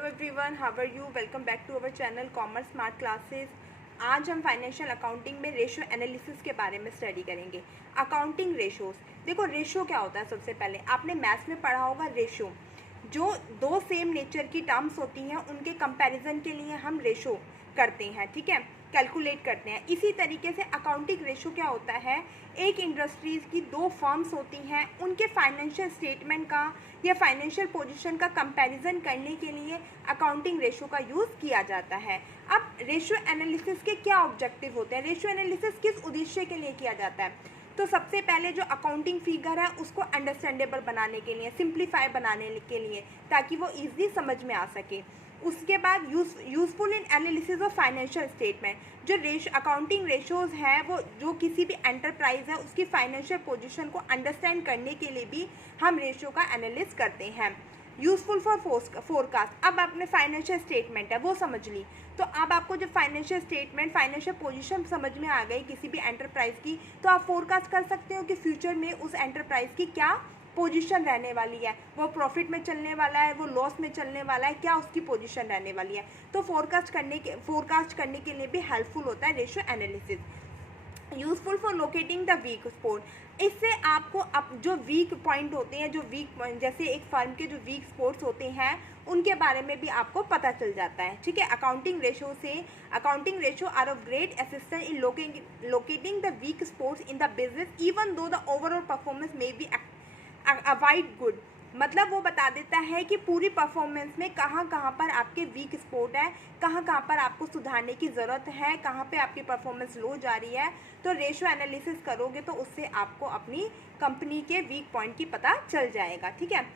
Hello everyone, how are you. Welcome back to our channel commerce smart classes. आज हम financial accounting में ratio analysis के बारे में स्टडी करेंगे। अकाउंटिंग रेशोज, देखो रेशो क्या होता है। सबसे पहले आपने मैथ्स में पढ़ा होगा रेशो, जो दो सेम नेचर की टर्म्स होती हैं उनके कंपैरिजन के लिए हम रेशो करते हैं, ठीक है, कैलकुलेट करते हैं। इसी तरीके से अकाउंटिंग रेशो क्या होता है, एक इंडस्ट्रीज़ की दो फर्म्स होती हैं, उनके फाइनेंशियल स्टेटमेंट का या फाइनेंशियल पोजीशन का कंपैरिजन करने के लिए अकाउंटिंग रेशो का यूज़ किया जाता है। अब रेशो एनालिसिस के क्या ऑब्जेक्टिव होते हैं, रेशो एनालिसिस किस उद्देश्य के लिए किया जाता है। तो सबसे पहले जो अकाउंटिंग फिगर है उसको अंडरस्टैंडेबल बनाने के लिए, सिंप्लीफाई बनाने के लिए, ताकि वो ईजिली समझ में आ सके। उसके बाद useful in analysis of financial statement, जो अकाउंटिंग रेशोज़ हैं वो जो किसी भी एंटरप्राइज है उसकी फाइनेंशियल पोजीशन को अंडरस्टैंड करने के लिए भी हम रेशो का एनालिसिस करते हैं। यूजफुल फॉर फोरकास्ट, अब आपने फाइनेंशियल स्टेटमेंट है वो समझ ली, तो अब आपको जब फाइनेंशियल स्टेटमेंट फाइनेंशियल पोजीशन समझ में आ गई किसी भी एंटरप्राइज की, तो आप फोरकास्ट कर सकते हो कि फ्यूचर में उस एंटरप्राइज की क्या पोजीशन रहने वाली है, वो प्रॉफिट में चलने वाला है, वो लॉस में चलने वाला है, क्या उसकी पोजीशन रहने वाली है। तो फोरकास्ट करने के लिए भी हेल्पफुल होता है ratio analysis. Useful for locating the week spot, इससे आपको जो वीक पॉइंट होते हैं, जो वीक पॉइंट जैसे एक फर्म के जो वीक स्पॉट्स होते हैं उनके बारे में भी आपको पता चल जाता है, ठीक है। Accounting ratio are of great assistant in locating the weak spots in the business even though the overall performance may be avoid good, मतलब वो बता देता है कि पूरी परफॉर्मेंस में कहाँ कहाँ पर आपके वीक स्पॉट है, कहाँ कहाँ पर आपको सुधारने की ज़रूरत है, कहाँ पे आपकी परफॉर्मेंस लो जा रही है। तो रेशो एनालिसिस करोगे तो उससे आपको अपनी कंपनी के वीक पॉइंट की पता चल जाएगा, ठीक है।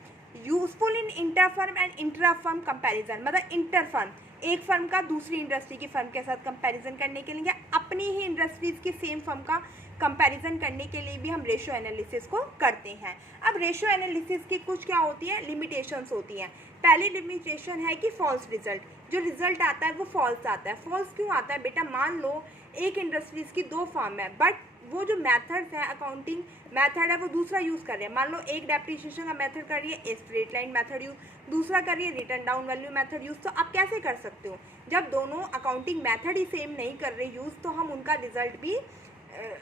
Useful in inter firm and intra firm comparison, मतलब इंटर फर्म एक फर्म का दूसरी इंडस्ट्री की फर्म के साथ कंपैरिजन करने के लिए, अपनी ही इंडस्ट्रीज़ की सेम फर्म का कंपैरिजन करने के लिए भी हम रेशो एनालिसिस को करते हैं। अब रेशो एनालिसिस की कुछ क्या होती है, लिमिटेशंस होती हैं। पहली लिमिटेशन है कि फॉल्स रिजल्ट, जो रिजल्ट आता है वो फॉल्स आता है। फॉल्स क्यों आता है बेटा, मान लो एक इंडस्ट्रीज़ की दो फर्म है, बट वो जो मेथड्स है, अकाउंटिंग मेथड है, वो दूसरा यूज़ कर रहे हैं। मान लो एक डेप्रिसिएशन का मेथड कर रही है, स्ट्रेट लाइन मेथड यूज, दूसरा कर रही है return down value method use. तो आप कैसे कर सकते हो, जब दोनों अकाउंटिंग मेथड ही सेम नहीं कर रहे यूज़, तो हम उनका रिजल्ट भी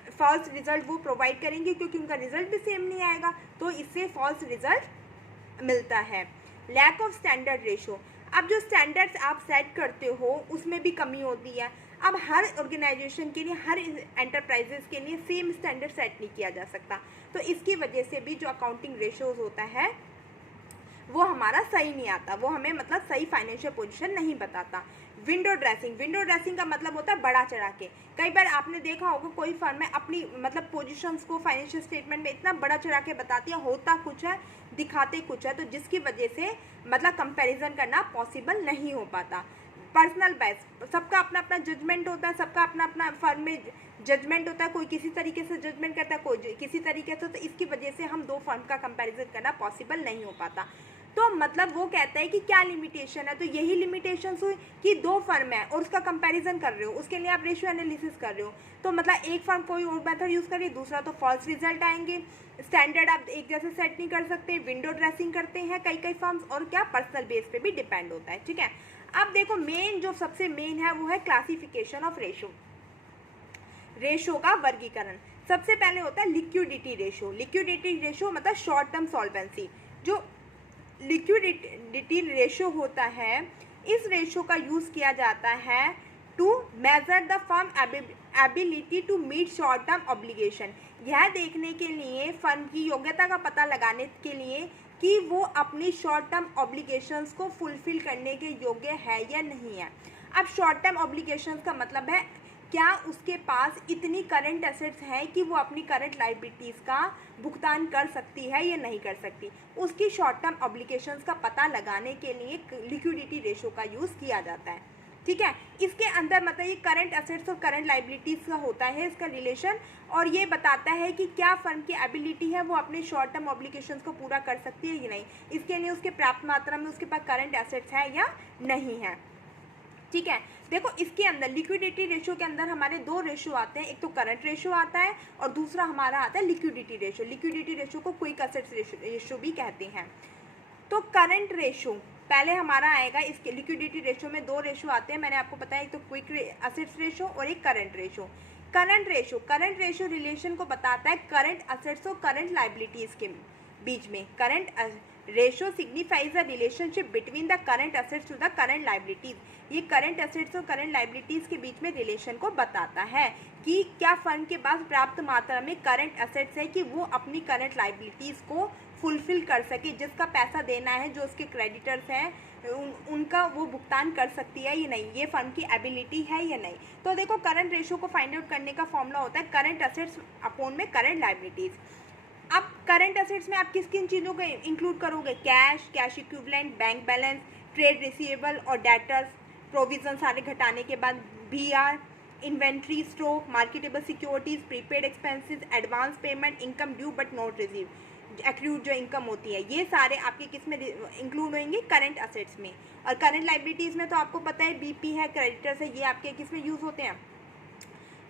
फॉल्स रिजल्ट वो प्रोवाइड करेंगे, क्योंकि उनका रिजल्ट भी सेम नहीं आएगा, तो इससे फॉल्स रिजल्ट मिलता है। लैक ऑफ स्टैंडर्ड रेशो, अब जो स्टैंडर्ड्स आप सेट करते हो उसमें भी कमी होती है। अब हर ऑर्गेनाइजेशन के लिए, हर एंटरप्राइजेस के लिए सेम स्टैंडर्ड सेट नहीं किया जा सकता, तो इसकी वजह से भी जो अकाउंटिंग रेशोज होता है वो हमारा सही नहीं आता, वो हमें मतलब सही फाइनेंशियल पोजीशन नहीं बताता। विंडो ड्रेसिंग का मतलब होता है बड़ा चढ़ा के। कई बार आपने देखा होगा कोई फर्म में अपनी मतलब पोजीशंस को फाइनेंशियल स्टेटमेंट में इतना बड़ा चढ़ा के बताती है, होता कुछ है दिखाते कुछ है, तो जिसकी वजह से मतलब कंपैरिजन करना पॉसिबल नहीं हो पाता। पर्सनल बेस्ट, सबका अपना अपना जजमेंट होता है, सबका अपना अपना फर्म में जजमेंट होता है, कोई किसी तरीके से जजमेंट करता है, कोई किसी तरीके से, तो इसकी वजह से हम दो फर्म का कंपैरिजन करना पॉसिबल नहीं हो पाता। तो मतलब वो कहता है कि क्या लिमिटेशन है, तो यही लिमिटेशंस हुई कि दो फर्म है और उसका कंपैरिजन कर रहे हो, उसके लिए आप रेशियो एनालिसिस कर रहे हो, तो मतलब एक फर्म कोई और मेथड यूज़ कर रही है, दूसरा तो फॉल्स रिजल्ट आएंगे। स्टैंडर्ड आप एक जैसे सेट नहीं कर सकते, विंडो ड्रेसिंग करते हैं कई फर्म्स, और क्या पर्सनल बेस पे भी डिपेंड होता है, ठीक है। अब देखो मेन जो सबसे मेन है वो है क्लासिफिकेशन ऑफ रेशो का वर्गीकरण। सबसे पहले होता है लिक्विडिटी रेशो मतलब शॉर्ट टर्म सॉल्वेंसी। जो लिक्विडिटी रेशो होता है, इस रेशो का यूज़ किया जाता है to measure the firm ability to meet short term obligation, यह देखने के लिए फर्म की योग्यता का पता लगाने के लिए कि वो अपनी शॉर्ट टर्म ऑब्लिगेशंस को फुलफिल करने के योग्य है या नहीं है। अब शॉर्ट टर्म ऑब्लिगेशंस का मतलब है क्या उसके पास इतनी करंट एसेट्स हैं कि वो अपनी करंट लाइबिलिटीज़ का भुगतान कर सकती है या नहीं कर सकती, उसकी शॉर्ट टर्म ऑब्लिगेशंस का पता लगाने के लिए लिक्विडिटी रेशो का यूज़ किया जाता है, ठीक है। इसके अंदर मतलब ये करंट एसेट्स और करंट लाइबिलिटीज़ का होता है इसका रिलेशन, और ये बताता है कि क्या फर्म की एबिलिटी है वो अपने शॉर्ट टर्म ऑब्लिगेशंस को पूरा कर सकती है या नहीं, इसके लिए उसके पर्याप्त मात्रा में उसके पास करंट एसेट्स है या नहीं है, ठीक है। देखो इसके अंदर लिक्विडिटी रेशो के अंदर हमारे दो रेशो आते हैं, एक तो करंट रेशो आता है और दूसरा हमारा आता है लिक्विडिटी रेशो। लिक्विडिटी रेशो को क्विक एसेट्स रेशो भी कहते हैं। तो करंट रेशो, पहले हमारा आएगा इसके लिक्विडिटी रेशो में 2 रेशो आते हैं, मैंने आपको बताया, एक तो क्विक असेट्स रेशो और एक current ratio. Current ratio relation को बताता है करंट असेट्स और करंट लाइबिलिटीज़ के बीच में। Current ratio signifies the relationship between the current assets to the current liabilities. ये करंट असेट्स और करंट लाइबिलिटीज़ के बीच में रिलेशन को बताता है कि क्या फर्म के पास पर्याप्त मात्रा में करंट असेट्स है कि वो अपनी करंट लाइबिलिटीज़ को फुलफिल कर सके, जिसका पैसा देना है, जो उसके क्रेडिटर्स हैं उनका वो भुगतान कर सकती है या नहीं, ये फर्म की एबिलिटी है या नहीं। तो देखो करंट रेशो को फाइंड आउट करने का फॉर्मूला होता है करंट असेट्स अपॉन में करंट लाइबिलिटीज़। अब करंट असेट्स में आप किस किन चीज़ों को इंक्लूड करोगे? Cash equivalent, bank balance, trade receivable और डेटर्स, प्रोविजन सारे घटाने के बाद, BR, inventory, stock, marketable securities, prepaid expenses, advance payment, income due but not receive, accrued जो इनकम होती है, ये सारे आपके किस में इंक्लूड होंगे? करंट असेट्स में। और करंट लाइबिलिटीज़ में तो आपको पता है BP है, क्रेडिटर्स है, ये आपके किस में यूज़ होते हैं?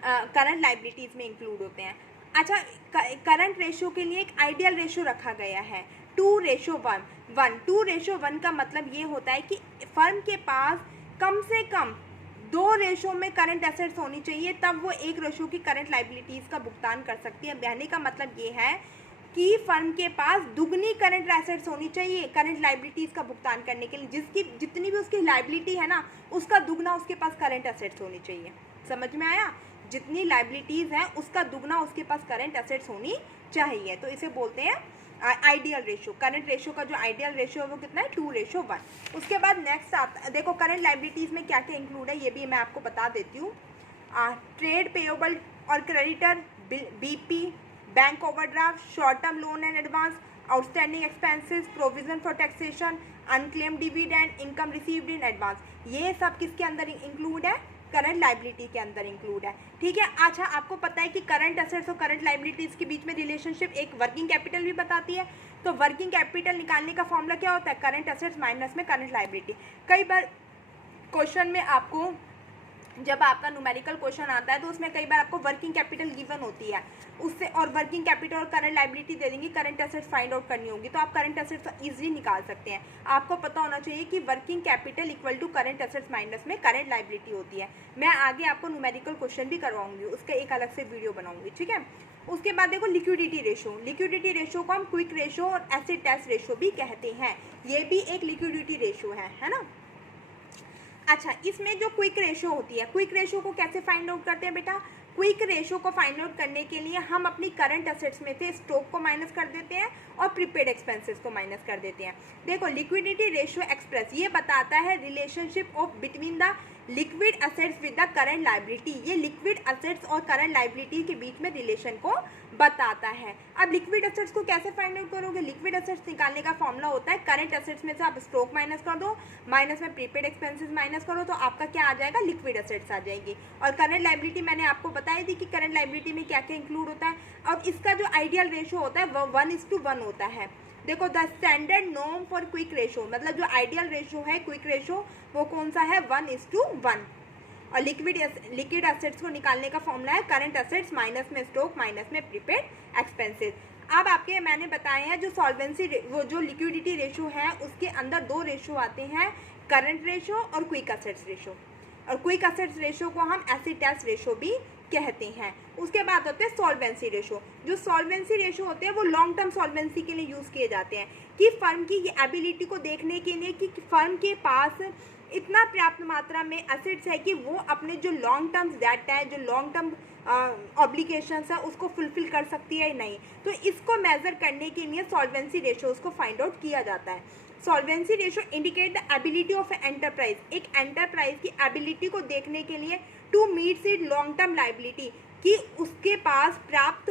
करंट लाइबिलिटीज़ में इंक्लूड होते हैं। अच्छा, करंट रेशो के लिए एक आइडियल रेशो रखा गया है 2:1। 2:1 का मतलब ये होता है कि फर्म के पास कम से कम 2 रेशो में करंट एसेट्स होनी चाहिए, तब वो 1 रेशो की करंट लाइबिलिटीज़ का भुगतान कर सकती है। कहने का मतलब ये है कि फर्म के पास दुगनी करंट एसेट्स होनी चाहिए करंट लाइबिलिटीज़ का भुगतान करने के लिए, जिसकी जितनी भी उसकी लाइबिलिटी है ना, उसका दुगना उसके पास करंट एसेट्स होनी चाहिए। समझ में आया? जितनी लाइबिलिटीज़ हैं उसका दुगना उसके पास करंट एसेट्स होनी चाहिए, तो इसे बोलते हैं आइडियल रेशो। करंट रेशो का जो आइडियल रेशो है वो कितना है? 2:1। उसके बाद नेक्स्ट आता, देखो करंट लाइबिलिटीज़ में क्या क्या इंक्लूड है ये भी मैं आपको बता देती हूँ। ट्रेड पेएबल और creditor, BP, bank overdraft, short term loan and advance, outstanding expenses, provision for taxation, unclaimed dividend, income received in advance, ये सब किसके अंदर इंक्लूड है? करंट लाइबिलिटी के अंदर इंक्लूड है। ठीक है। अच्छा, आपको पता है कि करंट एसेट्स और करंट लाइबिलिटीज़ के बीच में रिलेशनशिप एक वर्किंग कैपिटल भी बताती है। तो वर्किंग कैपिटल निकालने का फॉर्मूला क्या होता है? करंट एसेट्स माइनस में करंट लाइबिलिटी। कई बार क्वेश्चन में आपको, जब आपका न्यूमेरिकल क्वेश्चन आता है तो उसमें कई बार आपको वर्किंग कैपिटल गिवन होती है, उससे और वर्किंग कैपिटल और करंट लाइबिलिटी दे देंगे, करंट एसेट्स फाइंड आउट करनी होगी, तो आप करंट एसेट्स इजीली निकाल सकते हैं। आपको पता होना चाहिए कि working capital equal to current assets minus में करंट लाइबिलिटी होती है। मैं आगे आपको न्यूमेरिकल क्वेश्चन भी करवाऊंगी, उसका एक अलग से वीडियो बनाऊंगी। ठीक है। उसके बाद देखो लिक्विडिटी रेशो। लिक्विडिटी रेशो को हम क्विक रेशो और एसिड टेस्ट रेशो भी कहते हैं, ये भी एक लिक्विडिटी रेशो है ना। अच्छा, इसमें जो क्विक रेशो होती है, क्विक रेशो को कैसे फाइंड आउट करते हैं बेटा? क्विक रेशो को फाइंड आउट करने के लिए हम अपनी करंट एसेट्स में से स्टॉक को माइनस कर देते हैं और प्रीपेड एक्सपेंसेस को माइनस कर देते हैं। देखो लिक्विडिटी रेशो एक्सप्रेस ये बताता है relationship of between the liquid assets with the current liability. ये लिक्विड असेट्स और करंट लाइबिलिटी के बीच में रिलेशन को बताता है। अब लिक्विड असेट्स को कैसे फाइंड आउट करोगे? लिक्विड असेट्स निकालने का फॉर्मूला होता है करंट असेट्स में से आप स्टॉक माइनस कर दो, माइनस में प्रीपेड एक्सपेंसेस माइनस करो, तो आपका क्या आ जाएगा? लिक्विड असेट्स आ जाएगी। और करंट लाइबिलिटी मैंने आपको बताई थी कि करंट लाइबिलिटी में क्या क्या इंक्लूड होता है। और इसका जो आइडियल रेशो होता है वो 1:1 होता है। देखो the standard norm for quick ratio, मतलब जो आइडियल रेशो है क्विक रेशो वो कौन सा है? 1:1। और लिक्विड असेट्स को निकालने का फॉर्मूला है करंट असेट्स माइनस में स्टॉक माइनस में प्रीपेड एक्सपेंसेस। अब आपके मैंने बताए हैं जो सॉल्वेंसी वो जो लिक्विडिटी रेशो है उसके अंदर 2 रेशो आते हैं, करंट रेशो और क्विक असेट्स रेशो। और क्विक असेट्स रेशो को हम एसिड टेस्ट रेशो भी कहते हैं। उसके बाद होते हैं सॉल्वेंसी रेशो। जो सॉल्वेंसी रेशो होते हैं वो लॉन्ग टर्म सॉल्वेंसी के लिए यूज़ किए जाते हैं कि फर्म की ये एबिलिटी को देखने के लिए कि फर्म के पास इतना पर्याप्त मात्रा में एसेट्स है कि वो अपने जो लॉन्ग टर्म डेट है, जो लॉन्ग टर्म ऑब्लिगेशंस है उसको फुलफिल कर सकती है या नहीं। तो इसको मेजर करने के लिए सॉल्वेंसी रेशोज़ को फाइंड आउट किया जाता है। Solvency ratio indicate the ability of enterprise, एक एंटरप्राइज की एबिलिटी को देखने के लिए to meet it long term liability, कि उसके पास पर्याप्त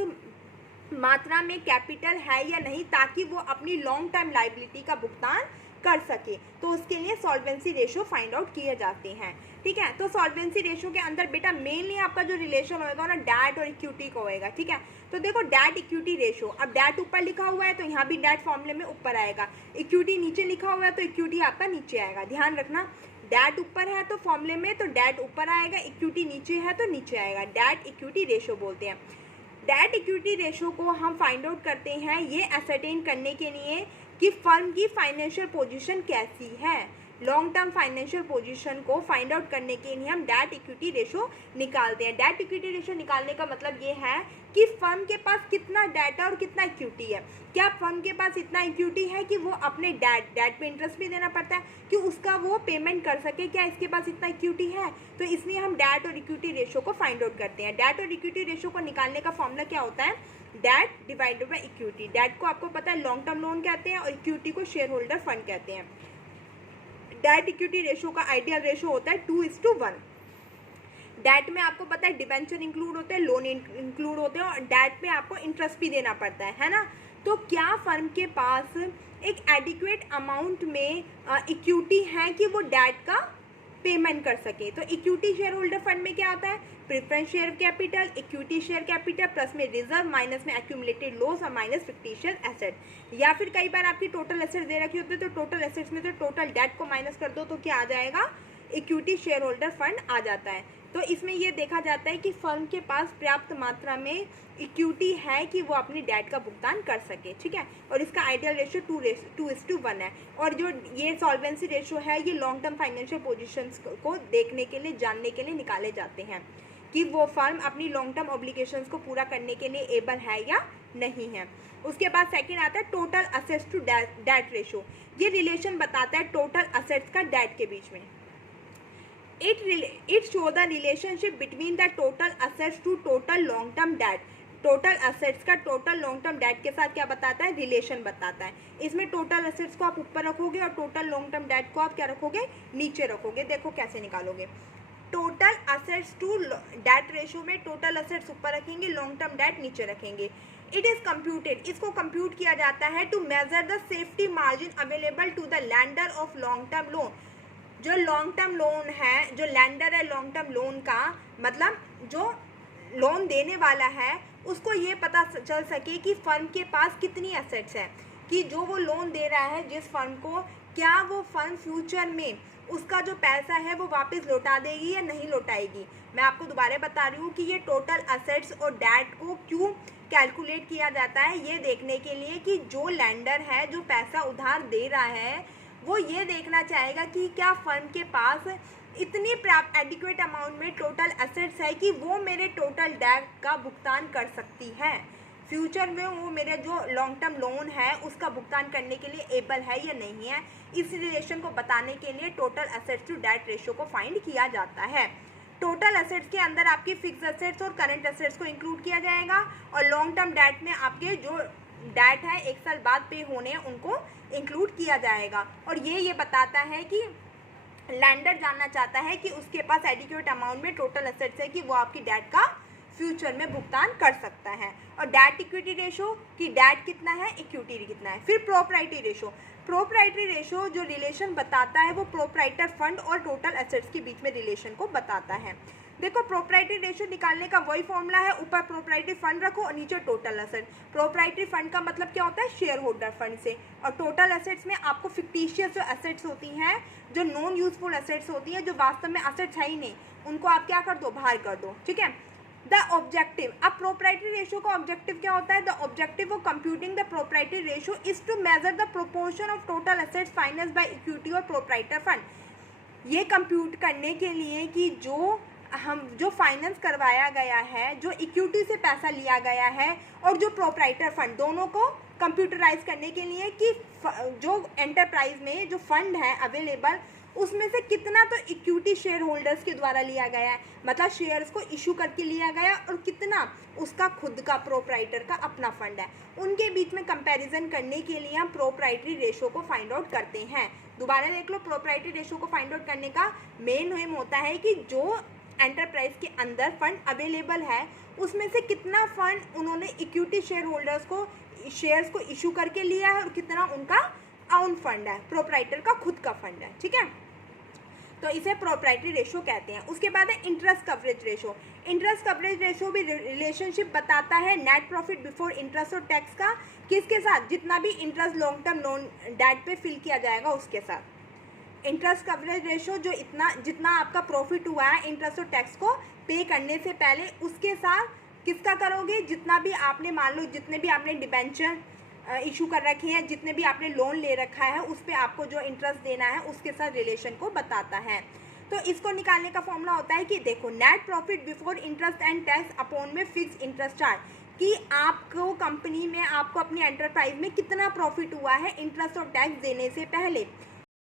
मात्रा में कैपिटल है या नहीं ताकि वो अपनी लॉन्ग टर्म लाइबिलिटी का भुगतान कर सके। तो उसके लिए सॉल्वेंसी रेशो फाइंड आउट किए जाते हैं। ठीक है। तो सॉल्वेंसी रेशो के अंदर बेटा मेनली आपका जो रिलेशन होएगा ना डेट और इक्विटी का होएगा। ठीक है। तो देखो डेट इक्विटी रेशो, अब डेट ऊपर लिखा हुआ है तो यहाँ भी डेट फॉर्मूले में ऊपर आएगा, इक्विटी नीचे लिखा हुआ है तो इक्विटी आपका नीचे आएगा। ध्यान रखना, डेट ऊपर है तो फॉर्मूले में तो डेट ऊपर आएगा, इक्विटी नीचे है तो नीचे आएगा। डेट इक्विटी रेशो बोलते हैं। डेट इक्विटी रेशो को हम फाइंड आउट करते हैं ये एसरटेन करने के लिए कि फर्म की फाइनेंशियल पोजीशन कैसी है। लॉन्ग टर्म फाइनेंशियल पोजीशन को फाइंड आउट करने के लिए हम डेट इक्विटी रेशो निकालते हैं। डेट इक्विटी रेशो निकालने का मतलब ये है कि फर्म के पास कितना डेट है और कितना इक्विटी है। क्या फर्म के पास इतना इक्विटी है कि वो अपने डेट पे इंटरेस्ट भी देना पड़ता है कि उसका वो पेमेंट कर सके, क्या इसके पास इतना इक्विटी है। तो इसलिए हम डेट और इक्विटी रेशो को फाइंड आउट करते हैं। डेट और इक्विटी रेशो को निकालने का फॉर्मूला क्या होता है, debt divided by equity. Debt को आपको पता है लॉन्ग टर्म लोन कहते हैं और इक्विटी को शेयर होल्डर फंड कहते हैं। डेट इक्विटी रेशो का आइडियल रेशो होता है 2:1। डेट में आपको पता है डिबेंचर इंक्लूड होते हैं, लोन इंक्लूड होते हैं और डेट पे आपको इंटरेस्ट भी देना पड़ता है ना। तो क्या फर्म के पास एक एडिक्वेट अमाउंट में इक्विटी है कि वो डेट का पेमेंट कर सके। तो इक्विटी शेयर होल्डर फंड में क्या होता है, preference share capital, equity share capital plus में रिजर्व माइनस में एक्यूमुलेटेड लॉस और माइनस फिक्टिशियस एसेट। या फिर कई बार आपकी टोटल एसेट्स दे रखी होती है तो टोटल एसेट्स में से टोटल डेट को माइनस कर दो तो क्या आ जाएगा, इक्विटी शेयर होल्डर फंड आ जाता है। तो इसमें ये देखा जाता है कि फर्म के पास पर्याप्त मात्रा में इक्विटी है कि वो अपनी डेट का भुगतान कर सके, ठीक है। और इसका आइडियल रेशो 2:1 है। और जो ये सॉल्वेंसी रेशो है ये लॉन्ग टर्म फाइनेंशियल पोजीशंस को देखने के लिए, जानने के लिए निकाले जाते हैं कि वो फर्म अपनी लॉन्ग टर्म ऑब्लिगेशंस को पूरा करने के लिए एबल है या नहीं है। उसके बाद सेकंड आता है total assets to debt ratio. ये रिलेशन बताता है टोटल असेट्स का डेट के बीच में। It show the relationship between the total assets to total long term debt। Total assets का टोटल लॉन्ग टर्म डेट के साथ क्या बताता है, रिलेशन बताता है। इसमें टोटल असेट्स को आप ऊपर रखोगे और टोटल लॉन्ग टर्म डेट को आप क्या रखोगे, नीचे रखोगे। देखो कैसे निकालोगे, total assets to debt ratio में टोटल असेट्स ऊपर रखेंगे, लॉन्ग टर्म डेट नीचे रखेंगे। इट इज कंप्यूटेड, इसको कंप्यूट किया जाता है to measure the safety margin available to the lender of long term loan. जो लॉन्ग टर्म लोन है, जो लैंडर है लॉन्ग टर्म लोन का, मतलब जो लोन देने वाला है उसको ये पता चल सके कि फर्म के पास कितनी एसेट्स है, कि जो वो लोन दे रहा है जिस फर्म को, क्या वो फर्म फ्यूचर में उसका जो पैसा है वो वापस लौटा देगी या नहीं लौटाएगी। मैं आपको दोबारा बता रही हूँ कि ये टोटल असेट्स और डेट को क्यों कैलकुलेट किया जाता है, ये देखने के लिए कि जो लैंडर है, जो पैसा उधार दे रहा है, वो ये देखना चाहेगा कि क्या फर्म के पास इतनी प्राप्त एडिक्वेट अमाउंट में टोटल एसेट्स है कि वो मेरे टोटल डेट का भुगतान कर सकती है फ्यूचर में, वो मेरे जो लॉन्ग टर्म लोन है उसका भुगतान करने के लिए एबल है या नहीं है। इस रिलेशन को बताने के लिए total assets to debt ratio को फाइंड किया जाता है। टोटल एसेट्स के अंदर आपकी फिक्स एसेट्स और करंट एसेट्स को इंक्लूड किया जाएगा और लॉन्ग टर्म डेट में आपके जो डेट है 1 साल बाद पे होने हैं उनको इंक्लूड किया जाएगा। और ये बताता है कि लैंडर जानना चाहता है कि उसके पास एडिक्वेट अमाउंट में टोटल एसेट्स है कि वो आपकी डेट का फ्यूचर में भुगतान कर सकता है। और डेट इक्विटी रेशो कि डेट कितना है, इक्विटी कितना है। फिर प्रोप्राइटरी रेशो, प्रोप्राइटरी रेशो जो रिलेशन बताता है वो प्रोप्राइटर फंड और टोटल एसेट्स के बीच में रिलेशन को बताता है। देखो प्रोप्राइटरी रेशो निकालने का वही फॉर्मूला है, ऊपर प्रोप्राइटरी फंड रखो और नीचे टोटल एसेट। प्रोप्राइटरी फंड का मतलब क्या होता है, शेयर होल्डर फंड से। और टोटल एसेट्स में आपको फिक्टिशियस जो एसेट्स होती हैं, जो नॉन यूजफुल एसेट्स होती हैं, जो वास्तव में एसेट्स है ही नहीं, उनको आप क्या कर दो, बाहर कर दो, ठीक है। द ऑब्जेक्टिव, अब प्रोप्राइटरी रेशो का ऑब्जेक्टिव क्या होता है, the objective of computing the proprietary ratio is to measure the proportion of total assets finance by equity और प्रोप्राइटर फंड। ये कंप्यूट करने के लिए कि जो फाइनेंस करवाया गया है, जो इक्विटी से पैसा लिया गया है और जो प्रोप्राइटर फंड, दोनों को कंप्यूटराइज करने के लिए कि जो एंटरप्राइज में जो फंड है अवेलेबल उसमें से कितना तो इक्विटी शेयर होल्डर्स के द्वारा लिया गया है, मतलब शेयर्स को इशू करके लिया गया, और कितना उसका खुद का प्रोप्राइटर का अपना फंड है। उनके बीच में कंपैरिजन करने के लिए हम प्रोप्राइटरी रेशो को फाइंड आउट करते हैं। दोबारा देख लो, प्रोप्राइटरी रेशो को फाइंड आउट करने का मेन एम होता है कि जो एंटरप्राइज के अंदर फंड अवेलेबल है उसमें से कितना फंड उन्होंने इक्विटी शेयर होल्डर्स को शेयर्स को इशू करके लिया है और कितना उनका ओन फंड है, प्रोप्राइटर का खुद का फंड है, ठीक है। तो इसे प्रोप्राइटरी रेशो कहते हैं। उसके बाद है interest coverage ratio. Interest coverage ratio भी रिलेशनशिप बताता है नेट प्रॉफिट बिफोर इंटरेस्ट और टैक्स का, किसके साथ, जितना भी interest long term loan debt पे फिल किया जाएगा उसके साथ। इंटरेस्ट कवरेज रेशो जो जितना आपका प्रॉफिट हुआ है इंटरेस्ट और टैक्स को पे करने से पहले, उसके साथ किसका करोगे, जितना भी आपने, मान लो जितने भी आपने डिबेंचर इशू कर रखे हैं, जितने भी आपने लोन ले रखा है उस पर आपको जो इंटरेस्ट देना है उसके साथ रिलेशन को बताता है। तो इसको निकालने का फॉर्मूला होता है कि देखो net profit before interest and tax upon में फिक्स इंटरेस्ट चार्ज, कि आपको कंपनी में, आपको अपनी एंटरप्राइज में कितना प्रॉफिट हुआ है इंटरेस्ट और टैक्स देने से पहले,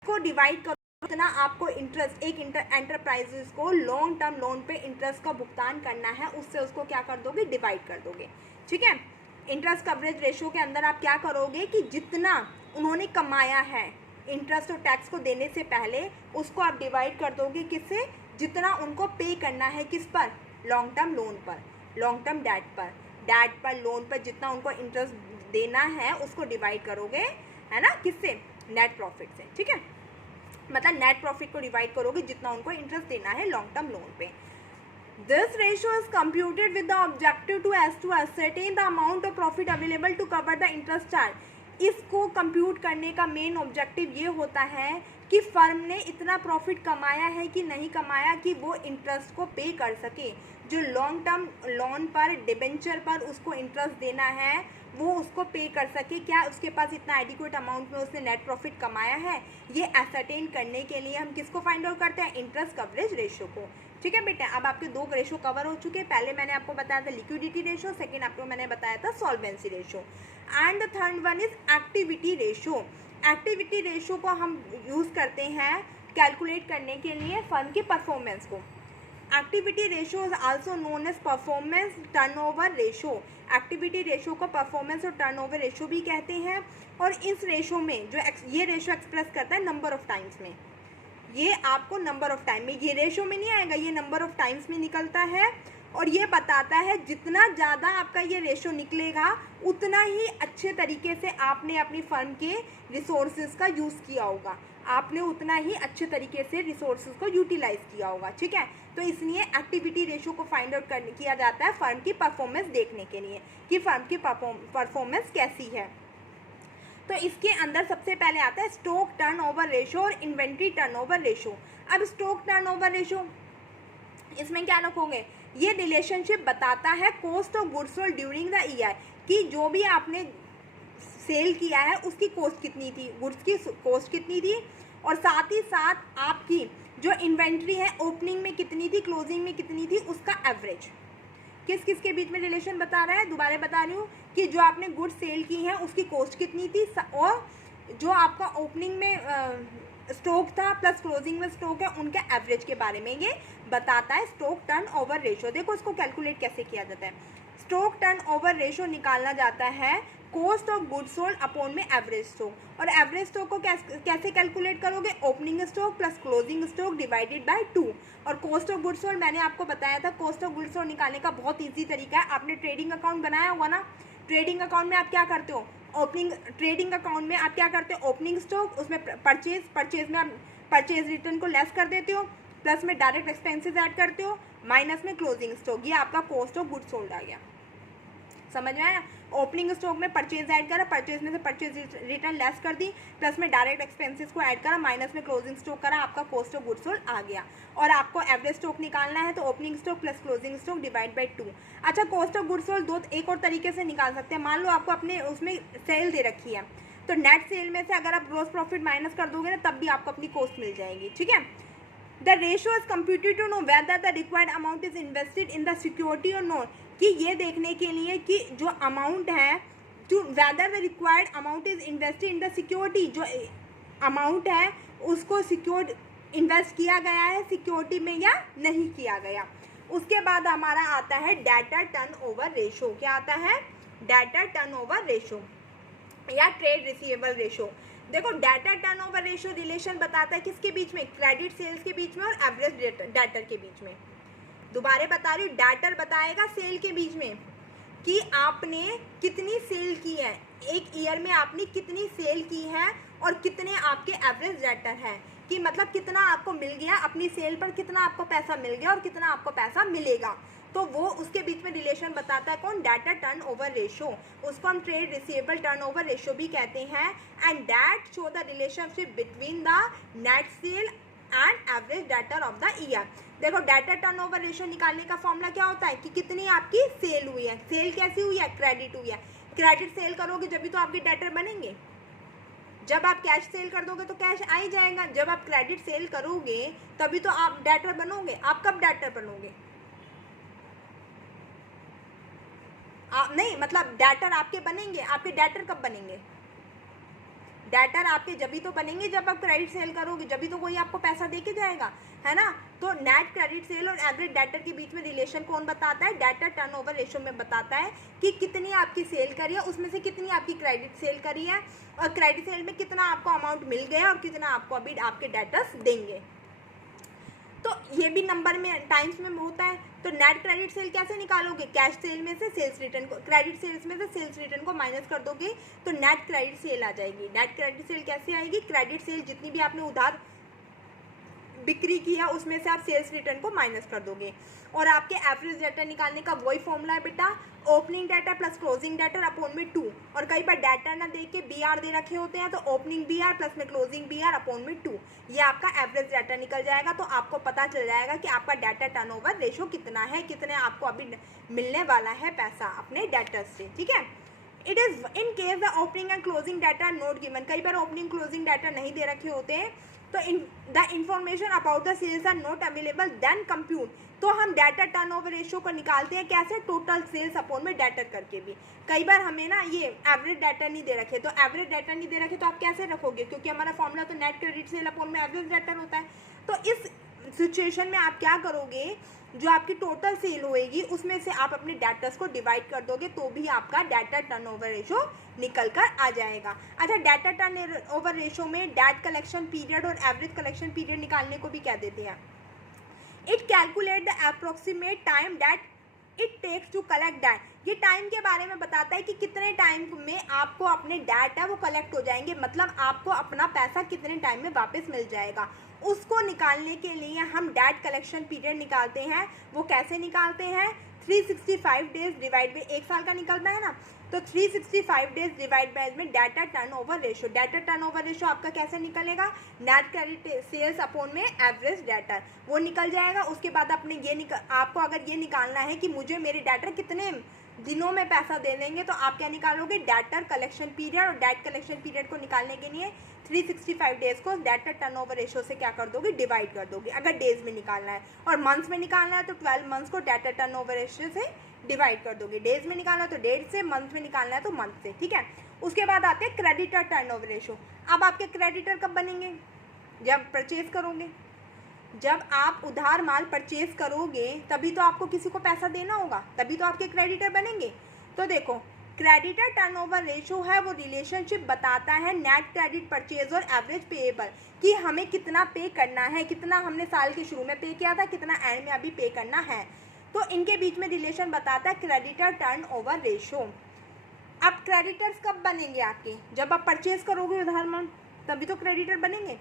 को डिवाइड करो कितना आपको इंटरेस्ट, एक एंटरप्राइजेस को लॉन्ग टर्म लोन पे इंटरेस्ट का भुगतान करना है, उससे उसको क्या कर दोगे, डिवाइड कर दोगे। ठीक है, इंटरेस्ट कवरेज रेशियो के अंदर आप क्या करोगे कि जितना उन्होंने कमाया है इंटरेस्ट और टैक्स को देने से पहले, उसको आप डिवाइड कर दोगे किससे, जितना उनको पे करना है, किस पर, लॉन्ग टर्म लोन पर, लॉन्ग टर्म डेट पर लोन पर जितना उनको इंटरेस्ट देना है उसको डिवाइड करोगे, है ना, किससे, नेट प्रॉफिट से। ठीक है, मतलब नेट प्रॉफिट को डिवाइड करोगे जितना उनको इंटरेस्ट देना है लॉन्ग टर्म लोन पे। This ratio is computed with the objective to ascertain the amount of profit available to cover the interest charge. इसको कंप्यूट करने का मेन ऑब्जेक्टिव ये होता है कि फर्म ने इतना प्रॉफिट कमाया है कि नहीं कमाया कि वो इंटरेस्ट को पे कर सके, जो लॉन्ग टर्म लोन पर, डिबेंचर पर उसको इंटरेस्ट देना है वो उसको पे कर सके, क्या उसके पास इतना एडिक्वेट अमाउंट में उसने नेट प्रॉफिट कमाया है। ये एसरटेन करने के लिए हम किसको फाइंड आउट करते हैं, इंटरेस्ट कवरेज रेशियो को। ठीक है बेटा, अब आपके दो रेशो कवर हो चुके हैं, पहले मैंने आपको बताया था लिक्विडिटी रेशो, सेकेंड आपको मैंने बताया था solvency ratio, and the third one is activity ratio. Activity ratio को हम यूज़ करते हैं कैलकुलेट करने के लिए फर्म की परफॉर्मेंस को। Activity ratio is also known as performance turnover ratio. Activity ratio को परफॉर्मेंस और टर्नओवर रेशो भी कहते हैं, और इस रेशो में जो ये रेशो एक्सप्रेस करता है नंबर ऑफ टाइम्स में, ये आपको नंबर ऑफ टाइम में, ये रेशो में नहीं आएगा, ये नंबर ऑफ टाइम्स में निकलता है, और ये बताता है जितना ज़्यादा आपका ये रेशो निकलेगा उतना ही अच्छे तरीके से आपने अपनी फर्म के रिसोर्सेज का यूज़ किया होगा, आपने उतना ही अच्छे तरीके से रिसोर्सेज को यूटिलाइज किया होगा। ठीक है, तो इसलिए एक्टिविटी रेशो को फाइंड आउट किया जाता है फर्म की परफॉर्मेंस देखने के लिए कि फर्म की परफॉर्मेंस कैसी है। तो इसके अंदर सबसे पहले आता है स्टॉक टर्नओवर रेशो और इन्वेंट्री टर्नओवर रेशो। अब स्टॉक टर्नओवर रेशो, इसमें क्या रखोगे, ये रिलेशनशिप बताता है cost of goods sold during the year, कि जो भी आपने सेल किया है उसकी कॉस्ट कितनी थी, गुड्स की कॉस्ट कितनी थी, और साथ ही साथ आपकी जो इन्वेंट्री है ओपनिंग में कितनी थी, क्लोजिंग में कितनी थी, उसका एवरेज। किस किस के बीच में रिलेशन बता रहा है, दोबारा बता रही हूँ कि जो आपने गुड्स सेल की है उसकी कॉस्ट कितनी थी, और जो आपका ओपनिंग में स्टॉक था प्लस क्लोजिंग में स्टॉक है उनके एवरेज के बारे में ये बताता है स्टॉक टर्न ओवर रेशो। देखो इसको कैलकुलेट कैसे किया जाता है, स्टॉक टर्न ओवर रेशो निकालना जाता है cost of goods sold upon में एवरेज स्टॉक, और एवरेज स्टॉक को कैसे कैलकुलेट करोगे, opening stock plus closing stock divided by 2। और कॉस्ट ऑफ गुड्स सोल्ड मैंने आपको बताया था, कॉस्ट ऑफ गुड्स सोल्ड निकालने का बहुत ईजी तरीका है, आपने ट्रेडिंग अकाउंट बनाया होगा ना, ट्रेडिंग अकाउंट में आप क्या करते हो, ट्रेडिंग अकाउंट में आप क्या करते हो, ओपनिंग स्टॉक, उसमें परचेज में आप परचेज रिटर्न को लेस कर देते हो, प्लस में डायरेक्ट एक्सपेंसेस ऐड करते हो, माइनस में क्लोजिंग स्टॉक, ये आपका कॉस्ट ऑफ गुड्स सोल्ड आ गया। समझ में आया, ओपनिंग स्टॉक में परचेज ऐड करा, परचेज में से परचेज रिटर्न लेस कर दी, प्लस में डायरेक्ट एक्सपेंसेस को ऐड करा, माइनस में क्लोजिंग स्टॉक करा, आपका कॉस्ट ऑफ गुड्स सोल्ड आ गया। और आपको एवरेज स्टॉक निकालना है तो opening stock plus closing stock divide by 2। अच्छा, कॉस्ट ऑफ गुड्स सोल्ड एक और तरीके से निकाल सकते हैं, मान लो आपको अपने उसमें सेल दे रखी है, तो नेट सेल में से अगर आप ग्रॉस प्रॉफिट माइनस कर दोगे ना तब भी आपको अपनी कॉस्ट मिल जाएगी। ठीक है, the ratio is computed to know whether the required amount is invested in the security और नॉट, कि ये देखने के लिए कि जो अमाउंट है, to whether the required amount is invested in the security, जो अमाउंट है उसको सिक्योर इन्वेस्ट किया गया है सिक्योरिटी में या नहीं किया गया। उसके बाद हमारा आता है डाटा टर्नओवर रेशो। क्या आता है, डाटा टर्नओवर रेशो या ट्रेड रिसीवेबल रेशो। देखो डाटा टर्नओवर रेशो रिलेशन बताता है किसके बीच में, क्रेडिट सेल्स के बीच में और एवरेज डेटर के बीच में। दोबारा बता रही हूँ, डेटर बताएगा सेल के बीच में कि आपने कितनी सेल की है, एक ईयर में आपने कितनी सेल की है और कितने आपके एवरेज डेटर हैं, कि मतलब कितना आपको मिल गया अपनी सेल पर, कितना आपको पैसा मिल गया और कितना आपको पैसा मिलेगा, तो वो उसके बीच में रिलेशन बताता है कौन, डाटा टर्नओवर रेशो। उसको हम ट्रेड रिसीवेबल टर्नओवर रेशो भी कहते हैं। And that show the relationship between the net cell and average debtor of the year. देखो डाटा टर्नओवर रेशो निकालने का फॉर्मूला क्या होता है कि कितनी आपकी सेल हुई है, सेल कैसी हुई है, क्रेडिट हुई है, क्रेडिट सेल करोगे जब भी तो आपके डेटर बनेंगे। जब आप कैश सेल कर दोगे तो कैश आ ही जाएगा, जब आप क्रेडिट सेल करोगे तभी तो आप डेटर बनोगे। आप कब डेटर बनोगे? नहीं, मतलब डेटर आपके बनेंगे। आपके डेटर कब बनेंगे? डेटर आपके जब भी तो बनेंगे जब आप क्रेडिट सेल करोगे, जब भी तो कोई आपको पैसा दे के जाएगा, है ना। तो नेट क्रेडिट सेल और एवरेज डेटर के बीच में रिलेशन कौन बताता है? डेटर टर्नओवर रेशो में बताता है कि कितनी आपकी सेल करी है, उसमें से कितनी आपकी क्रेडिट सेल करी है, और क्रेडिट सेल में कितना आपको अमाउंट मिल गया और कितना आपको अभी आपके डेटर्स देंगे। तो ये भी नंबर में टाइम्स में होता है। तो नेट क्रेडिट सेल कैसे निकालोगे? कैश सेल में से सेल्स रिटर्न को, क्रेडिट सेल्स में से सेल्स रिटर्न को माइनस कर दोगे तो नेट क्रेडिट सेल आ जाएगी। नेट क्रेडिट सेल कैसे आएगी? क्रेडिट सेल जितनी भी आपने उधार बिक्री की है उसमें से आप सेल्स रिटर्न को माइनस कर दोगे। और आपके एवरेज डेटा निकालने का वही फॉर्मूला है बेटा, opening data plus closing data upon में 2। और कई बार डाटा ना दे के BR दे रखे होते हैं तो ओपनिंग BR प्लस में क्लोजिंग BR अपॉन में 2, ये आपका एवरेज डाटा निकल जाएगा। तो आपको पता चल जाएगा कि आपका डाटा टर्नओवर रेशो कितना है, कितने आपको अभी मिलने वाला है पैसा अपने डेटर्स से, ठीक है। It is in case the opening and closing data note given, कई बार ओपनिंग क्लोजिंग डाटा नहीं दे रखे होते हैं तो the information about the sales are not available then compute. तो हम डाटा टर्नओवर रेशियो को निकालते हैं कैसे? टोटल सेल्स अपॉन में डाटा करके भी। कई बार हमें ना ये एवरेज डाटा नहीं दे रखे, तो एवरेज डाटा नहीं दे रखे तो आप कैसे रखोगे? क्योंकि हमारा फॉर्मूला तो नेट क्रेडिट सेल अपॉन में एवरेज डाटा होता है। तो इस सिचुएशन में आप क्या करोगे? जो आपकी टोटल सेल होएगी उसमें से आप अपने डेटर्स को डिवाइड कर दोगे तो भी आपका डाटा टर्नओवर रेशो निकल कर आ जाएगा। अच्छा, डाटा टर्नओवर रेशो में डेट कलेक्शन पीरियड और एवरेज कलेक्शन पीरियड निकालने को भी क्या देते हैं? It calculate the approximate time that it takes to collect debt. ये टाइम के बारे में बताता है कि कितने टाइम में आपको अपने डेट है वो कलेक्ट हो जाएंगे, मतलब आपको अपना पैसा कितने टाइम में वापस मिल जाएगा। उसको निकालने के लिए हम डेट कलेक्शन पीरियड निकालते हैं। वो कैसे निकालते हैं? 365 डेज डिवाइड बाई 1 साल का निकलता है ना, तो 365 डेज डिवाइड बाय में data turnover ratio. Data turnover ratio आपका कैसे निकलेगा? नेट क्रेडिट सेल्स अपॉन में एवरेज डाटा, वो निकल जाएगा। उसके बाद अपने ये आपको अगर ये निकालना है कि मुझे मेरे डाटा कितने दिनों में पैसा दे देंगे तो आप क्या निकालोगे? डाटर कलेक्शन पीरियड, और डेट कलेक्शन पीरियड को निकालने के लिए 365 डेज को डाटा टर्नओवर रेशो से क्या कर दोगे? डिवाइड कर दोगे अगर डेज में निकालना है। और मंथ्स में निकालना है तो 12 मंथ्स को डाटा टर्नओवर रेशो से डिवाइड कर दोगे। डेज में निकालना है तो डेट से, मंथ में निकालना है तो मंथ से, ठीक है। उसके बाद आते हैं क्रेडिटर टर्नओवर रेशो। अब आपके क्रेडिटर कब बनेंगे? जब परचेज करोगे। जब आप उधार माल परचेज करोगे तभी तो आपको किसी को पैसा देना होगा, तभी तो आपके क्रेडिटर बनेंगे। तो देखो, क्रेडिटर टर्नओवर रेशो है वो रिलेशनशिप बताता है नेट क्रेडिट परचेज और एवरेज पेएबल, कि हमें कितना पे करना है, कितना हमने साल के शुरू में पे किया था, कितना एंड में अभी पे करना है। तो इनके बीच में रिलेशन बताता है क्रेडिटर टर्नओवर रेशो। अब क्रेडिटर्स कब बनेंगे आपके? जब आप परचेज करोगे उधार माल तभी तो क्रेडिटर बनेंगे।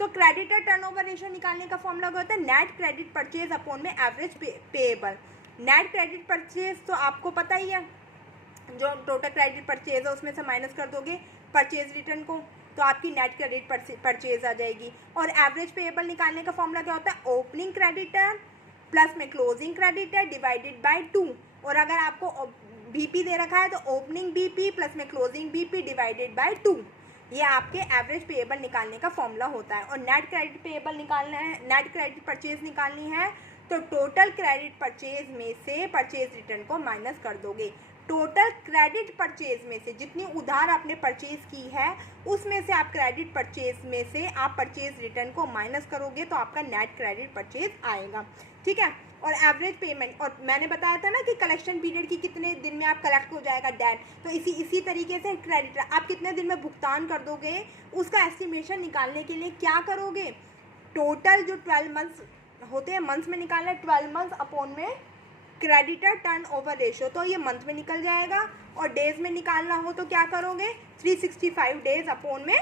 तो क्रेडिटर टर्नओवर रेशो निकालने का फॉर्मूला क्या होता है? नेट क्रेडिट परचेज अपॉन में average payable. Net credit purchase तो आपको पता ही है, जो टोटल क्रेडिट परचेज है उसमें से माइनस कर दोगे परचेज रिटर्न को तो आपकी नेट क्रेडिट परचेज आ जाएगी। और एवरेज पेएबल निकालने का फॉर्मूला क्या होता है? ओपनिंग क्रेडिटर प्लस में क्लोजिंग क्रेडिटर डिवाइडेड बाय 2। और अगर आपको बीपी दे रखा है तो ओपनिंग बीपी प्लस में क्लोजिंग बीपी डिवाइडेड बाय 2, ये आपके एवरेज पेएबल निकालने का फॉर्मूला होता है। और नेट क्रेडिट पेएबल निकालना है, नेट क्रेडिट परचेज निकालनी है तो टोटल क्रेडिट परचेज में से परचेज रिटर्न को माइनस कर दोगे। टोटल क्रेडिट परचेज में से जितनी उधार आपने परचेज की है उसमें से आप क्रेडिट परचेज में से आप परचेज रिटर्न को माइनस करोगे तो आपका नेट क्रेडिट परचेज आएगा, ठीक है। और एवरेज पेमेंट, और मैंने बताया था ना कि कलेक्शन पीरियड की कितने दिन में आप कलेक्ट हो जाएगा डेट, तो इसी तरीके से क्रेडिट आप कितने दिन में भुगतान कर दोगे उसका एस्टिमेशन निकालने के लिए क्या करोगे? टोटल जो 12 मंथ्स होते हैं, मंथ्स में निकालना है 12 मंथ्स अपॉन में क्रेडिटर टर्नओवर रेशो, तो ये मंथ में निकल जाएगा। और डेज में निकालना हो तो क्या करोगे? 365 डेज अपॉन में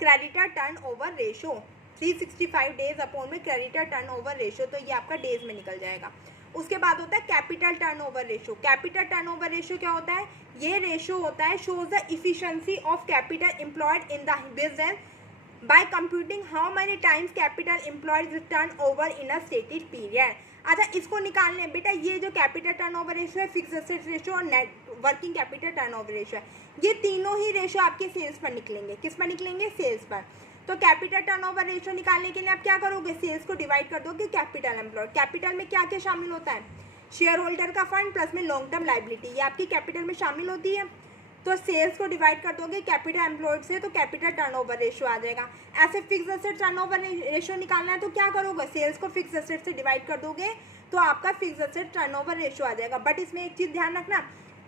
creditor turnover ratio, 365 days upon में क्रेडिटर टर्नओवर रेशो, तो ये आपका डेज में निकल जाएगा। उसके बाद होता है capital turnover ratio. Capital turnover ratio क्या होता है? ये रेशो होता है shows the efficiency of capital employed in the business, by computing how many times capital employed turn over in a stated period. अच्छा, इसको निकालने बेटा, ये जो कैपिटल टर्नओवर रेशियो है, फिक्स्ड एसेट्स रेशियो और net working capital turnover ratio है, ये तीनों ही रेशियो आपके सेल्स पर निकलेंगे। किस पर निकलेंगे? सेल्स पर। तो कैपिटल टर्नओवर रेशियो निकालने के लिए आप क्या करोगे? सेल्स को डिवाइड कर दोगे कैपिटल एम्प्लॉयड। कैपिटल में क्या क्या शामिल होता है? शेयर होल्डर का फंड प्लस में लॉन्ग टर्म लाइबिलिटी, ये आपकी कैपिटल में शामिल होती है। तो सेल्स को डिवाइड कर दोगे कैपिटल एम्प्लॉयड से, तो कैपिटल टर्नओवर रेशियो आ जाएगा। ऐसे फिक्स एसेट टर्नओवर रेशियो निकालना है तो क्या करोगे? सेल्स को फिक्स एसेट से डिवाइड कर दोगे तो आपका फिक्स एसेट टर्नओवर रेशियो आ जाएगा। बट इसमें एक चीज़ ध्यान रखना,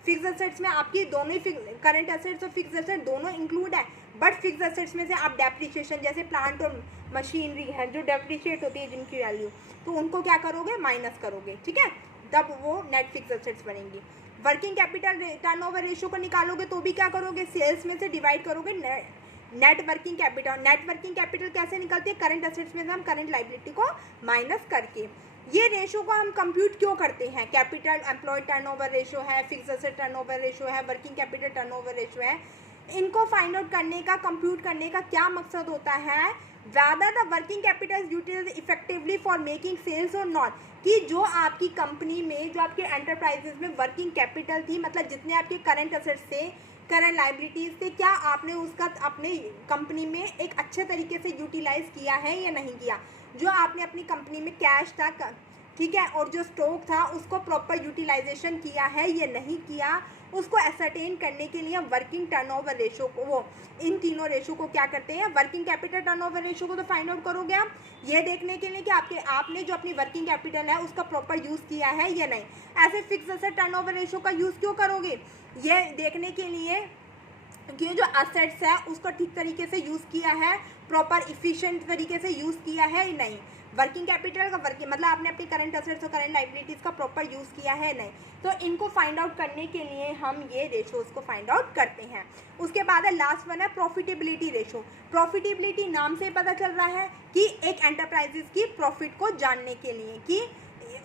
फिक्स एसेट्स में आपकी दोनों ही करंट एसेट्स और फिक्स एसेट दोनों इंक्लूड है। बट फिक्स एसेट्स में से आप डेप्रिसिएशन, जैसे प्लांट और मशीनरी है जो डेप्रिशिएट होती है जिनकी वैल्यू, तो उनको क्या करोगे? माइनस करोगे, ठीक है, तब वो नेट फिक्स एसेट्स बनेंगी। वर्किंग कैपिटल टर्नओवर रेशियो को निकालोगे तो भी क्या करोगे? सेल्स में से डिवाइड करोगे net working capital. Net working capital कैसे निकलती है? करंट एसेट्स में से हम करंट लाइबिलिटी को माइनस करके। ये रेशियो को हम कंप्यूट क्यों करते हैं? कैपिटल एम्प्लॉयड टर्नओवर रेशियो है, फिक्स एसेट टर्नओवर रेशियो है, वर्किंग कैपिटल टर्नओवर रेशियो है, इनको फाइंड आउट करने का, कंप्यूट करने का क्या मकसद होता है? whether the working capital is utilized effectively for making sales or not, कि जो आपकी कंपनी में, जो आपके एंटरप्राइजेज में वर्किंग कैपिटल थी, मतलब जितने आपके करंट एसेट्स थे, करंट लाइबिलिटीज़ थे, क्या आपने उसका अपने कंपनी में एक अच्छे तरीके से यूटिलाइज किया है या नहीं किया? जो आपने अपनी कंपनी में कैश था, ठीक है, और जो स्टॉक था उसको प्रॉपर यूटिलाइजेशन किया है या नहीं किया, उसको एसरटेन करने के लिए वर्किंग टर्नओवर रेशियो को, वो इन तीनों रेशियो को क्या करते हैं? वर्किंग कैपिटल टर्नओवर रेशियो को तो फाइंड आउट करोगे आप, ये देखने के लिए कि आपने जो अपनी वर्किंग कैपिटल है उसका प्रॉपर यूज़ किया है या नहीं। ऐसे फिक्स एसेट टर्नओवर रेशियो का यूज़ क्यों करोगे? ये देखने के लिए कि जो असेट्स है उसको ठीक तरीके से यूज़ किया है, प्रॉपर इफिशिएंट तरीके से यूज़ किया है या नहीं। वर्किंग कैपिटल का वर्किंग मतलब आपने अपनी करंट एसेट्स और करंट लाइबिलिटीज़ का प्रॉपर यूज़ किया है नहीं। तो इनको फाइंड आउट करने के लिए हम ये रेशोज़ को फाइंड आउट करते हैं। उसके बाद है लास्ट वन है प्रॉफिटेबिलिटी रेशो। प्रॉफिटेबिलिटी नाम से पता चल रहा है कि एक एंटरप्राइजेज की प्रॉफिट को जानने के लिए, कि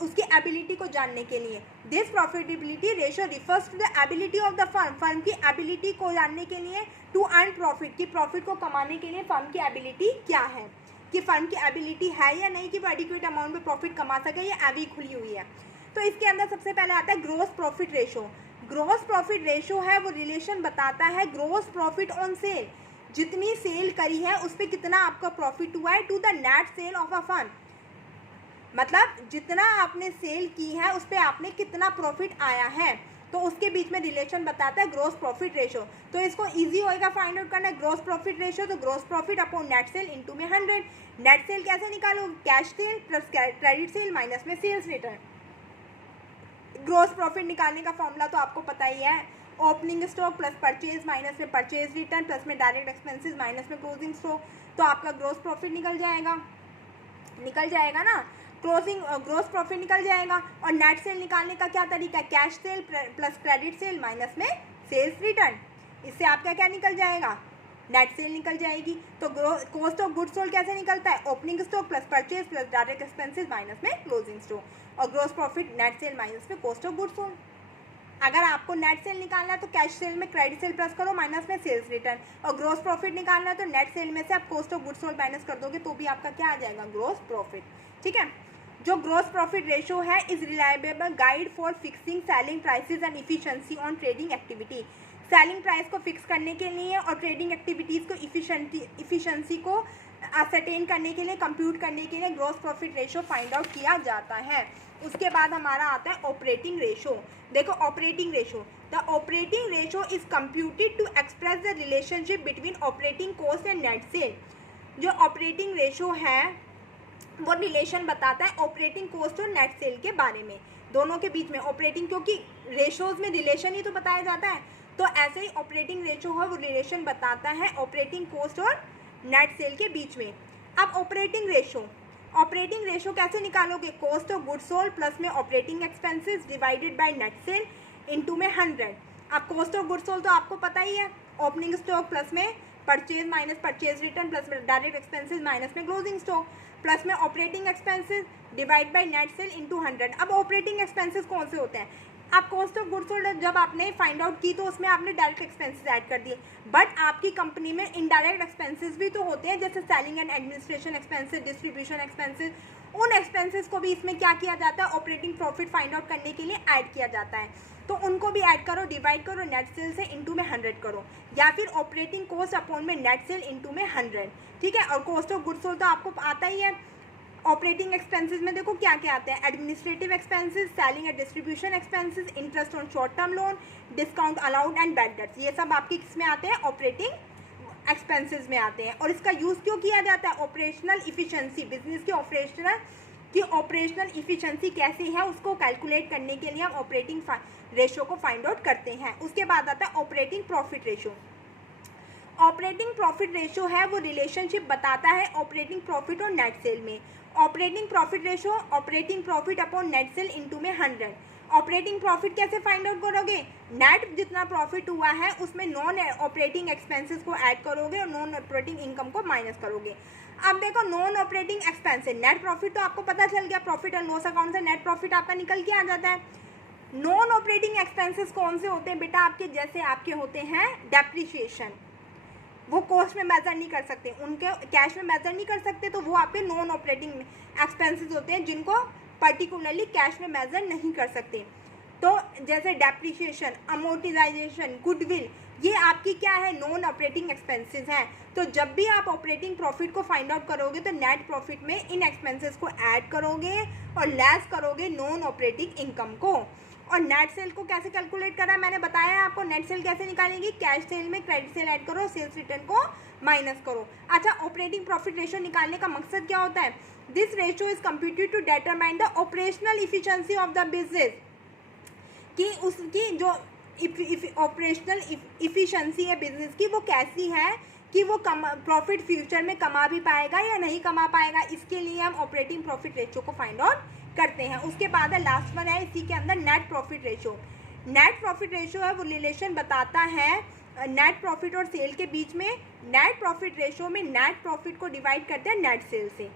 उसकी एबिलिटी को जानने के लिए। This profitability ratio refers to the ability of the firm, firm की एबिलिटी को जानने के लिए, टू अर्न प्रॉफिट, की प्रॉफिट को कमाने के लिए फर्म की एबिलिटी क्या है, कि फर्म की एबिलिटी है या नहीं कि वो एडिक्वेट अमाउंट में प्रॉफिट कमा सके, या एवी खुली हुई है। तो इसके अंदर सबसे पहले आता है gross profit ratio. Gross profit ratio है वो रिलेशन बताता है ग्रोस प्रॉफिट ऑन सेल, जितनी सेल करी है उस पर कितना आपका प्रॉफिट हुआ है, to the net sale of a firm, मतलब जितना आपने सेल की है उस पर आपने कितना प्रॉफिट आया है, तो उसके बीच में रिलेशन बताता है ग्रोस प्रॉफिट रेशो। तो इसको इजी होएगा फाइंड आउट करना, ग्रोस प्रॉफिट रेशो, तो gross profit upon net sale into में 100। नेट सेल कैसे निकालो? Cash sale plus credit sale minus में सेल्स रिटर्न। ग्रोस प्रॉफिट निकालने का फॉर्मूला तो आपको पता ही है, opening stock plus purchase minus में परचेज रिटर्न प्लस में डायरेक्ट एक्सपेंसेस माइनस में क्लोजिंग स्टॉक, तो आपका ग्रोस प्रॉफिट निकल जाएगा ना, क्लोजिंग ग्रोस प्रॉफिट निकल जाएगा। और नेट सेल निकालने का क्या तरीका है? Cash sale plus credit sale minus में सेल्स रिटर्न, इससे आपका क्या निकल जाएगा? नेट सेल निकल जाएगी। तो कॉस्ट ऑफ गुड्स सोल्ड कैसे निकलता है? Opening stock plus purchase plus direct expenses minus में क्लोजिंग स्टॉक, और gross profit net sale minus में कॉस्ट ऑफ गुड्स सोल्ड। अगर आपको नेट सेल निकालना है तो कैश सेल में क्रेडिट सेल प्लस करो माइनस में सेल्स रिटर्न, और ग्रोस प्रॉफिट निकालना है तो नेट सेल में से आप cost of goods sold minus कर दोगे तो भी आपका क्या आ जाएगा? Gross profit. ठीक है, जो ग्रोस प्रॉफिट रेशो है is reliable guide for fixing selling prices and efficiency on trading activity. Selling price को फिक्स करने के लिए और ट्रेडिंग एक्टिविटीज़ को इफिशिएंसी को असरटेन करने के लिए, कंप्यूट करने के लिए gross profit ratio find out किया जाता है। उसके बाद हमारा आता है ऑपरेटिंग रेशो। देखो operating ratio, the operating ratio is computed to express the relationship between operating cost and net cell. जो ऑपरेटिंग रेशो है वो रिलेशन बताता है ऑपरेटिंग कॉस्ट और नेट सेल के बारे में, दोनों के बीच में ऑपरेटिंग, क्योंकि रेशोज में रिलेशन ही तो बताया जाता है, तो ऐसे ही ऑपरेटिंग रेशो है वो रिलेशन बताता है ऑपरेटिंग कॉस्ट और नेट सेल के बीच में। अब ऑपरेटिंग रेशो कैसे निकालोगे? Cost of goods sold plus में operating expenses divided by net sale into में 100। अब कॉस्ट ऑफ गुड्स सोल्ड तो आपको पता ही है, ओपनिंग स्टॉक प्लस में purchase minus purchase return plus में डायरेक्ट एक्सपेंसेस माइनस में क्लोजिंग स्टॉक प्लस में operating expenses divide by net sale into 100। अब ऑपरेटिंग एक्सपेंसेस कौन से होते हैं? आप कॉस्ट ऑफ गुड्स सोल्ड जब आपने फाइंड आउट की तो उसमें आपने डायरेक्ट एक्सपेंसेस ऐड कर दिए, बट आपकी कंपनी में इनडायरेक्ट एक्सपेंसेस भी तो होते हैं, जैसे selling and administration expenses, distribution expenses. उन एक्सपेंसेस को भी इसमें क्या किया जाता है, ऑपरेटिंग प्रॉफिट फाइंड आउट करने के लिए ऐड किया जाता है। तो उनको भी ऐड करो, डिवाइड करो नेट सेल से, इंटू में 100 करो, या फिर ऑपरेटिंग कॉस्ट अपॉन में नेट सेल इंटू में 100, ठीक है। और कॉस्ट ऑफ गुड्स सोल्ड तो आपको आता ही है। ऑपरेटिंग एक्सपेंसेस में देखो क्या क्या आते हैं, administrative expenses, selling and distribution expenses, interest on short term loan, discount allowed and bad debts, ये सब आपके किसमें आते हैं, ऑपरेटिंग एक्सपेंसेस में आते हैं। और इसका यूज़ क्यों किया जाता है, ऑपरेशनल इफिशिएंसी, बिजनेस की ऑपरेशनल इफिशिएंसी कैसी है उसको कैलकुलेट करने के लिए हम ऑपरेटिंग रेशो को फाइंड आउट करते हैं। उसके बाद आता है operating profit ratio. Operating profit ratio है वो रिलेशनशिप बताता है ऑपरेटिंग प्रॉफिट और नेट सेल में। Operating profit ratio, operating profit upon net cell into में 100। ऑपरेटिंग प्रॉफिट कैसे फाइंड आउट करोगे, नेट जितना प्रॉफिट हुआ है उसमें नॉन ऑपरेटिंग एक्सपेंसेस को ऐड करोगे और नॉन ऑपरेटिंग इनकम को माइनस करोगे। अब देखो non operating expenses, net profit तो आपको पता चल गया, प्रॉफिट एंड लॉस अकाउंट से नेट प्रॉफिट आपका निकल के आ जाता है। नॉन ऑपरेटिंग एक्सपेंसेस कौन से होते हैं बेटा आपके, जैसे आपके होते हैं डेप्रिसिएशन, वो कॉस्ट में मेजर नहीं कर सकते, उनके कैश में मेजर नहीं कर सकते, तो वो आपके नॉन ऑपरेटिंग एक्सपेंसेस होते हैं जिनको पर्टिकुलरली कैश में मेजर नहीं कर सकते। तो जैसे डेप्रिसिएशन, अमोर्टाइजेशन, गुडविल, ये आपकी क्या है, नॉन ऑपरेटिंग एक्सपेंसेस हैं। तो जब भी आप ऑपरेटिंग प्रॉफिट को फाइंड आउट करोगे तो नेट प्रॉफिट में इन एक्सपेंसेस को ऐड करोगे और लेस करोगे नॉन ऑपरेटिंग इनकम को। और नेट सेल को कैसे कैलकुलेट करा मैंने बताया आपको, नेट सेल कैसे निकालेंगे, कैश सेल में क्रेडिट सेल ऐड करो, सेल्स रिटर्न को माइनस करो। अच्छा, ऑपरेटिंग प्रॉफिट रेशो निकालने का मकसद क्या होता है, this ratio is computed to determine the operational efficiency of the business, कि उसकी जो ऑपरेशनल इफिशिएंसी है बिजनेस की वो कैसी है, कि वो प्रॉफिट फ्यूचर में कमा भी पाएगा या नहीं कमा पाएगा, इसके लिए हम ऑपरेटिंग प्रॉफिट रेशो को फाइंड आउट करते हैं। उसके बाद है लास्ट वन है इसी के अंदर net profit ratio. Net profit ratio है वो रिलेशन बताता है नेट प्रॉफिट और सेल के बीच में। नेट प्रॉफिट रेशो में नेट प्रॉफिट को डिवाइड करते हैं नेट सेल से,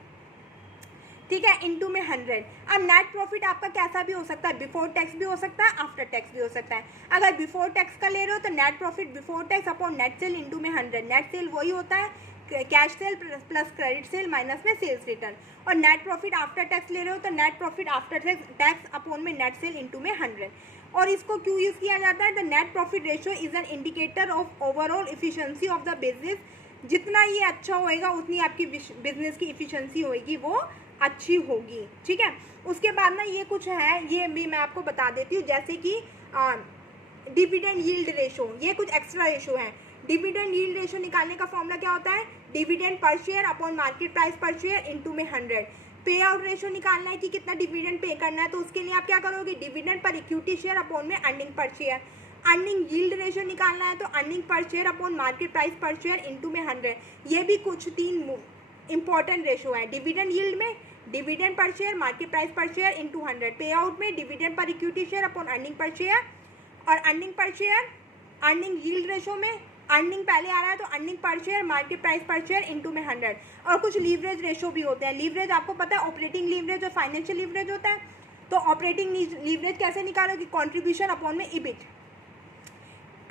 ठीक है, इनटू में 100। अब नेट प्रॉफिट आपका कैसा भी हो सकता है, बिफोर टैक्स भी हो सकता है, आफ्टर टैक्स भी हो सकता है। अगर बिफोर टैक्स का ले रहे हो तो net profit before tax upon net cell into में 100। नेट सेल वही होता है cash sale plus credit sale minus में सेल्स रिटर्न। और नेट प्रॉफिट आफ्टर टैक्स ले रहे हो तो net profit after tax upon में नेट सेल इंटू में 100। और इसको क्यों यूज़ किया जाता है, the net profit ratio is an indicator of overall efficiency of the business. जितना ये अच्छा होएगा उतनी आपकी बिजनेस की इफिशिएंसी होएगी वो अच्छी होगी, ठीक है। उसके बाद ना ये कुछ है, ये भी मैं आपको बता देती हूँ, जैसे कि डिविडेंड यील्ड रेशो, ये कुछ एक्स्ट्रा रेशो है। डिविडेंड यील्ड रेशो निकालने का फॉर्मूला क्या होता है, dividend per share upon market price per share into में 100। पे आउट रेशो निकालना है कि कितना डिविडेंड पे करना है, तो उसके लिए आप क्या करोगे, dividend per equity share upon में earning per share. Earning yield ratio निकालना है तो earning per share upon market price per share into में 100। ये भी कुछ 3 इंपॉर्टेंट रेशो है। डिविडेंड यील्ड में dividend per share market price per share into 100। Pay out में dividend per equity share upon earning per share, और earning per share earning yield ratio में earning पहले आ रहा है तो earning per share market price per share into में 100। और कुछ लीवरेज रेशो भी होते हैं। लीवरेज आपको पता है ऑपरेटिंग लीवरेज और फाइनेंशियल लीवरेज होता है। तो ऑपरेटिंग लीवरेज कैसे निकालोगे, कॉन्ट्रीब्यूशन अपॉन में EBIT,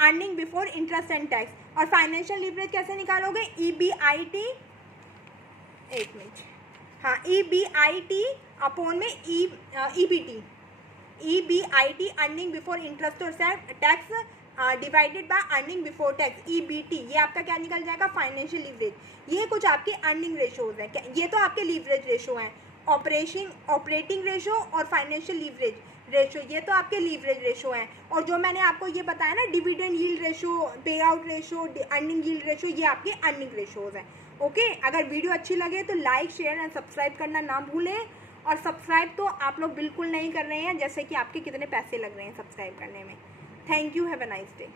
earning before interest and tax. और फाइनेंशियल लीवरेज कैसे निकालोगे, EBIT, एक मिनट, हाँ, EBIT अपॉन में EBT, EBIT earning before interest और tax divided by earning before tax, EBT, ये आपका क्या निकल जाएगा, फाइनेंशियल लीवरेज। ये कुछ आपके अर्निंग रेशोज हैं, ये तो आपके लीवरेज रेशो हैं। ऑपरेटिंग रेशो और फाइनेंशियल लीवरेज रेशो, ये तो आपके लीवरेज रेशो हैं। और जो मैंने आपको ये बताया ना, डिविडेंड यील्ड रेशो, पे out ratio, earning yield ratio, ये आपके अर्निंग रेशोज हैं। ओके, अगर वीडियो अच्छी लगे तो लाइक शेयर एंड सब्सक्राइब करना ना भूलें। और सब्सक्राइब तो आप लोग बिल्कुल नहीं कर रहे हैं, जैसे कि आपके कितने पैसे लग रहे हैं सब्सक्राइब करने में। Thank you, have a nice day.